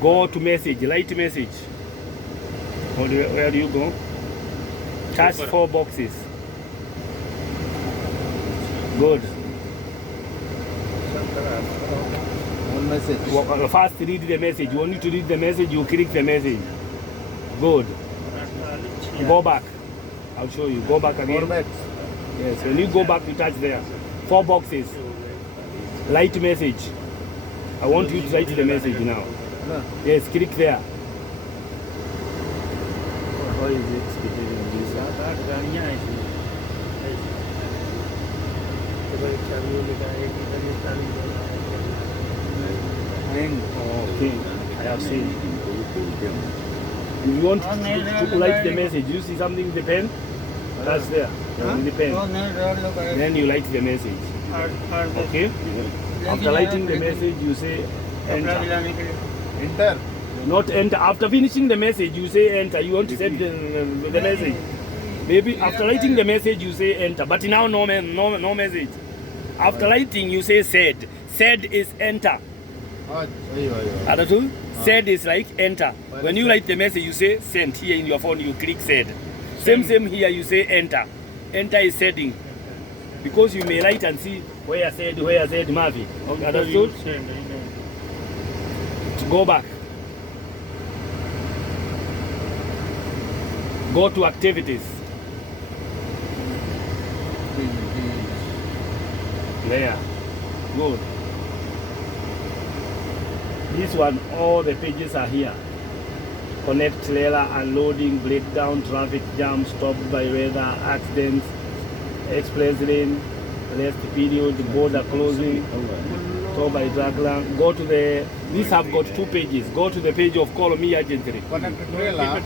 Go to message, light message. Where do you go? Touch 4 boxes. Good. One message. First read the message. You want you to read the message, you click the message. Good. Go back. I'll show you. Go back again. Format. Yes, when you go back, you touch there. 4 boxes. Light message. I want you to write the message now. No. Yes, click there. How is it behaving this? Okay, I have seen. You want to write the message. You see something in the pen? That's there. In the pen. Then you write the message. Okay? After writing the message, you say enter. Enter. Not enter. After finishing the message, you say enter. You want to send the message. Maybe after writing the message, you say enter. But now no message. After writing, you say said. Said is enter. Other two? Said is like enter. When you write the message, you say send. Here in your phone, you click said. Same here, you say enter. Enter is setting. Because you may write and see where said, Mavi. Okay, understood? Go back. Go to activities. There. Good. This one, all the pages are here. Connect, trailer, unloading, breakdown, traffic jam, stopped by weather, accidents, express lane, rest period, border closing, stop by drag line. Go to the, these have got 2 pages. Go to the page of call me urgently. Connect trailer.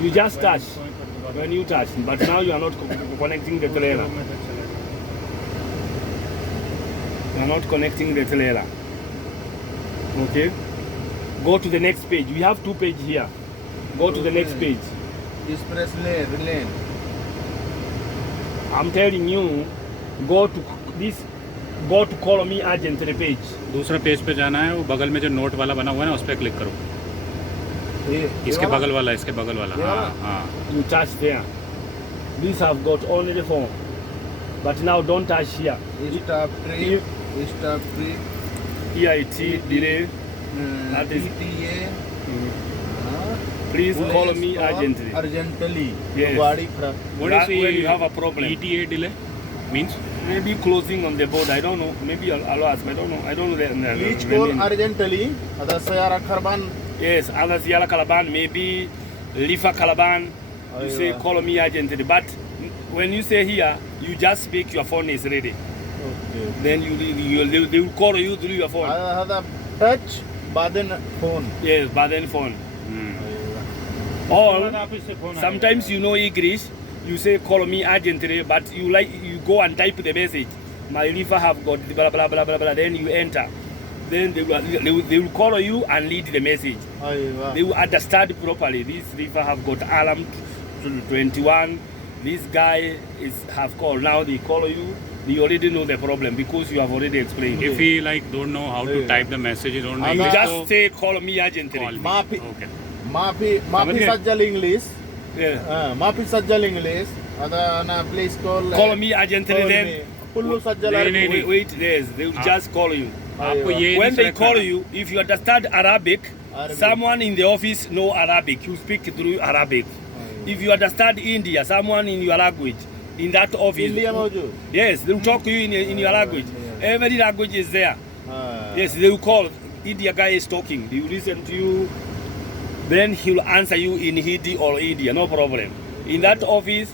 You just touch when you touch, but now you are not connecting the trailer. You are not connecting the trailer. Okay? Go to the next page. We have 2 pages here. Go to the next page. Express lane. I'm telling you, go to this. Go to call me urgently page. दूसरा page पे जाना है, वो बगल में जो note वाला बना हुआ है ना, उस पर क्लिक करो. इसके बगल वाला, इसके बगल वाला. हाँ. You touch there. These have got only the form. But now don't touch here. Stop trip. Stop trip. EIT delay. That is ETA. Please call me urgently. Urgently. Yes. What is when you have a problem? ETA delay means? Maybe closing on the board. I don't know. Maybe I'll ask. I don't know. I don't know the Each call urgently. Ada Sayara Karban. Yes, other Sierra Calaban, maybe Lifa Calaban. You say call me urgently. But when you say here, you just speak your phone is ready. Okay. Then they will call you through your phone. Ada touch, baden phone. Yes, baden phone. Or sometimes you know English, you say call me urgently, but you go and type the message. My river have got blah blah blah blah blah. Then you enter. Then they will call you and read the message. They will understand properly. This river have got alarm 21. This guy have called. Now they call you. They already know the problem because you have already explained. If he don't know how to type the messages, don't You just say call me urgently. Maafi. Okay. Maafi sajjal English. Yeah. Maafi sajjal English. Ada na please Call me urgently then. Kullu sajjal Wait, they will just call you. When they call you, if you understand Arabic, someone in the office know Arabic. You speak through Arabic. If you understand India, someone in your language, in that office. Yes, they will talk to you in your language. Every language is there. Yes, they will call. India guy is talking. They will listen to you. Then he will answer you in Hindi or India. No problem. In that office,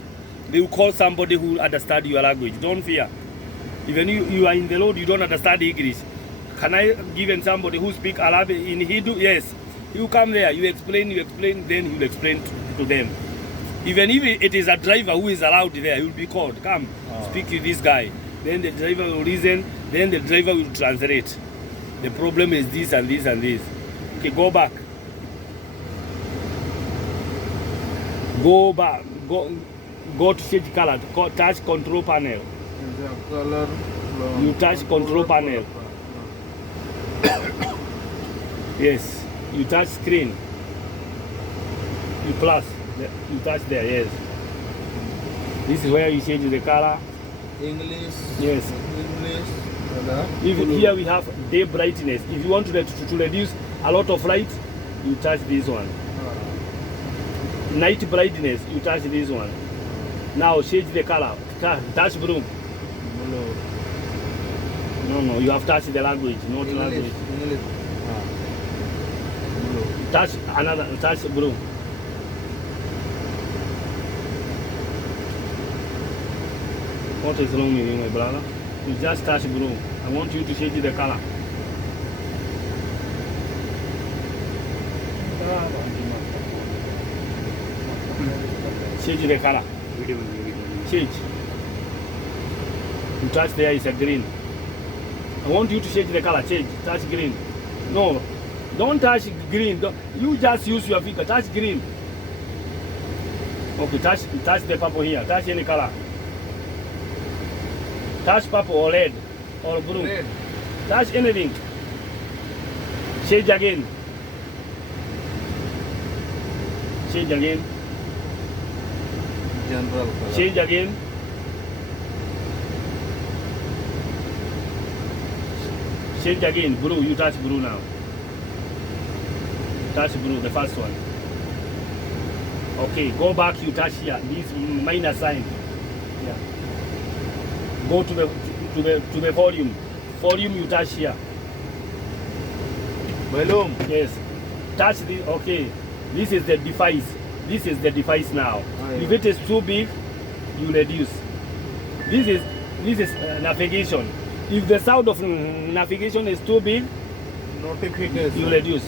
they will call somebody who understand your language. Don't fear. Even you are in the road, you don't understand English. Can I give somebody who speak Arabic in Hindu? Yes. You come there, you explain, then you will explain to them. Even if it is a driver who is allowed there, he will be called. Come, speak to this guy. Then the driver will listen, then the driver will translate. The problem is this and this and this. Okay, go back. Go back. Go to change color. Touch control panel. You touch control panel. Yes. You touch screen. You plus. You touch there, yes. This is where you change the color. English. Yes. English. If here we have day brightness. If you want to reduce a lot of light, you touch this one. Night brightness, you touch this one. Now change the color. Touch blue. Blue. No, you have touched the language, not English. language. English. Blue. Touch another, touch blue. What is wrong with you, my brother? You just touch blue. I want you to change the color. Change the color. Change. You touch there is a green. I want you to change the color. Change. Touch green. No, don't touch green. You just use your finger. Touch green. Okay, touch the purple here. Touch any color. Touch purple or red or blue. Red. Touch anything. Change again. Change again. General color. Change again. Change again. Blue. You touch blue now. Touch blue, the first one. Okay, go back. You touch here. This minus sign. Yeah. Go to the volume. Volume. You touch here. Volume. Yes. Touch the. Okay. This is the device. This is the device now. Oh, yeah. If it is too big, you reduce. This is navigation. If the sound of navigation is too big, Notification. you reduce.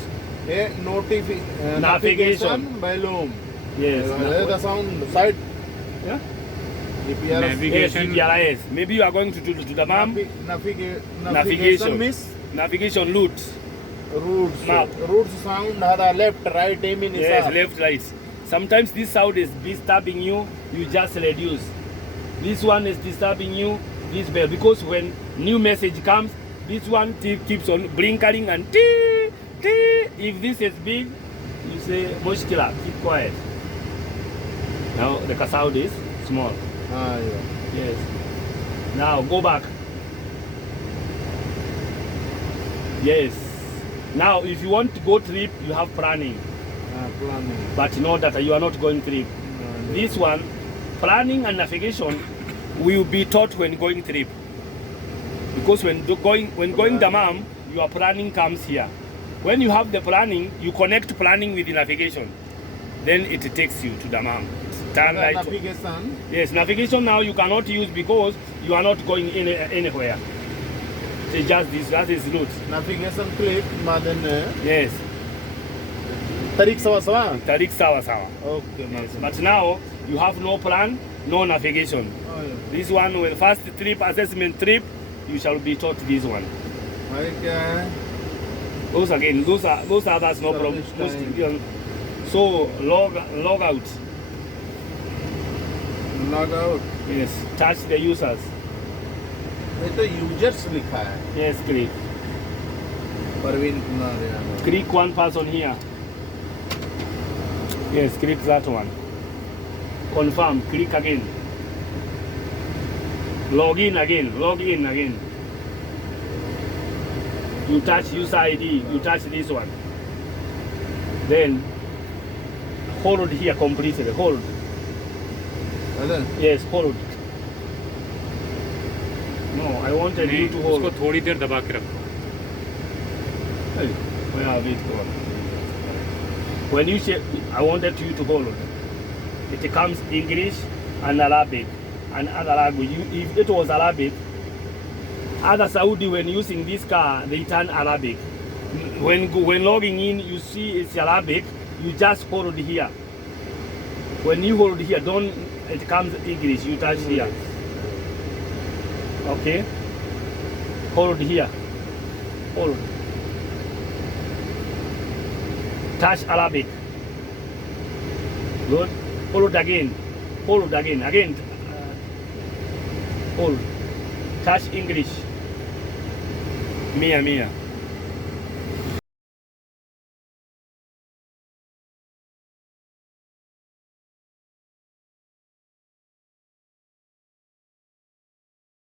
Navigation. Volume. Yes. The sound side. Yeah? GPS. Navigation. Yes. Maybe you are going to the map. Navigation miss. Navigation route. Routes. Map. Routes sound ada left, right, aim Yes, left, right. Sometimes this sound is disturbing you, you just reduce. This one is disturbing you, this bell. Because when new message comes, this one keeps on blinkering and tee, tee. If this is big, you say, Moshkila, keep quiet. Now the sound is small. Yeah. Yes. Now go back. Yes. Now if you want to go trip, you have planning. Planning. But know that you are not going trip. No. This one, planning and navigation will be taught when going trip. Because when going Damam, your planning comes here. When you have the planning, you connect planning with the navigation. Then it takes you to Damam. Turn right. Navigation. Yes, navigation now you cannot use because you are not going anywhere. It's just this, that is route. Navigation click, then Yes. Tarik sawa. Tarik sawa. Okay, Yes. But now you have no plan, no navigation. Oh, yeah. This one, with first trip, assessment trip, you shall be taught this one. Okay. Those again, those others no problem. Service So log out. Log out. Yes. Touch the users. ये तो users लिखा है. Yes, click. Parveen Kumar Yadav. Click one person here. Yes, click that one. Confirm. Click again. Log in again. You touch user ID. You touch this one. Then hold here completely. Hold. Other. Yes, hold. No, I wanted you to hold. उसको थोड़ी देर दबा के रखो. Hey, where are we going? When you say, I wanted you to hold. It comes English and Arabic and other language. If it was Arabic, other Saudi when using this car, they turn Arabic. When logging in, you see it's Arabic. You just hold here. When you hold here, it comes English. You touch here. Okay. Hold here. Hold. Touch Arabic. Good. Hold again. Again. Hold. Touch English. Mia.